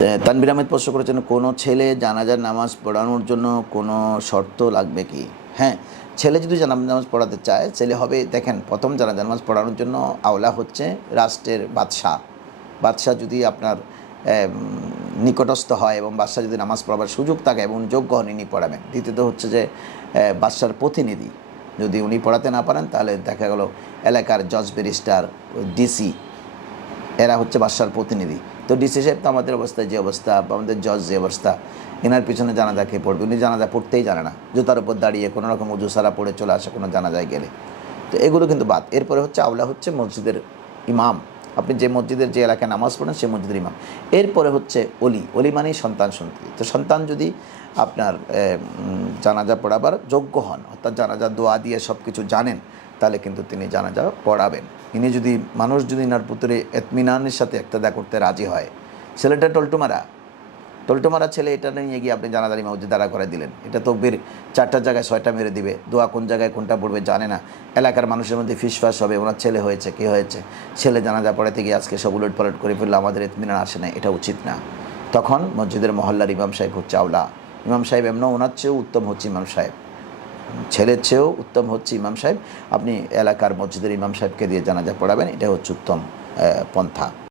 তানভীর আহমেদ প্রশ্ন করেছেন, কোনো ছেলে জানাজার নামাজ পড়ানোর জন্য কোনো শর্ত লাগবে কি? হ্যাঁ, ছেলে যদি জানাজার নামাজ পড়াতে চায়, ছেলে হবে, দেখেন, প্রথম জানাজার নামাজ পড়ানোর জন্য আওলা হচ্ছে রাষ্ট্রের বাদশাহ। বাদশাহ যদি আপনার নিকটস্থ হয় এবং বাদশাহ যদি নামাজ পড়াবার সুযোগ থাকে এবং যোগ্য হন, ইনি পড়াবেন। দ্বিতীয়ত হচ্ছে যে বাদশার প্রতিনিধি, যদি উনি পড়াতে না পারেন তাহলে দেখা গেল এলাকার জজ, ব্যারিস্টার, ডিসি, এরা হচ্ছে বাদশার প্রতিনিধি। তো ডিসি সাহেব তো আমাদের অবস্থায় যে অবস্থা, আমাদের জজ যে অবস্থা, এনার পিছনে জানাজা কে পড়বে? উনি জানাজা পড়তেই জানে না, জুতার উপর দাঁড়িয়ে কোনো রকম উজু সারা পড়ে চলে আসে কোনো জানাজায় গেলে। তো এগুলো কিন্তু বাদ। এরপরে হচ্ছে আওলা হচ্ছে মসজিদের ইমাম, আপনি যে মসজিদের যে এলাকায় নামাজ পড়েন সেই মসজিদের ইমাম। এরপরে হচ্ছে অলি, অলি মানেই সন্তান সন্ততি। তো সন্তান যদি আপনার জানাজা পড়াবার যোগ্য হন, অর্থাৎ জানাজা দোয়া দিয়ে সব কিছু জানেন, তাহলে কিন্তু তিনি জানাজা পড়াবেন। ইনি যদি মানুষ যদি ইনার পুত্রে এতমিনানের সাথে একতাদা করতে রাজি হয়, ছেলেটা টলটুমারা ছেলে, এটা নিয়ে গিয়ে আপনি জানাজার ইমাম দাঁড়া করে দিলেন, এটা তকবীর 4টার জায়গায় 6টা মেরে দিবে, দোয়া কোন জায়গায় কোনটা পড়বে জানে না, এলাকার মানুষের মধ্যে ফিসফাস হবে, ওনার ছেলে হয়েছে, কী হয়েছে, ছেলে জানাজা পড়াতে গিয়ে আজকে সব উলট পালট করে ফেললে, আমাদের এতমিনান আসে না, এটা উচিত না। তখন মসজিদের মহল্লার ইমাম সাহেব হচ্ছে আওলা। ইমাম সাহেব এমন, ওনার চেয়েও উত্তম হচ্ছে ইমাম সাহেব, ছেলের চেয়েও উত্তম হচ্ছে ইমাম সাহেব। আপনি এলাকার মসজিদের ইমাম সাহেবকে দিয়ে জানাজা পড়াবেন, এটা হচ্ছে উত্তম পন্থা।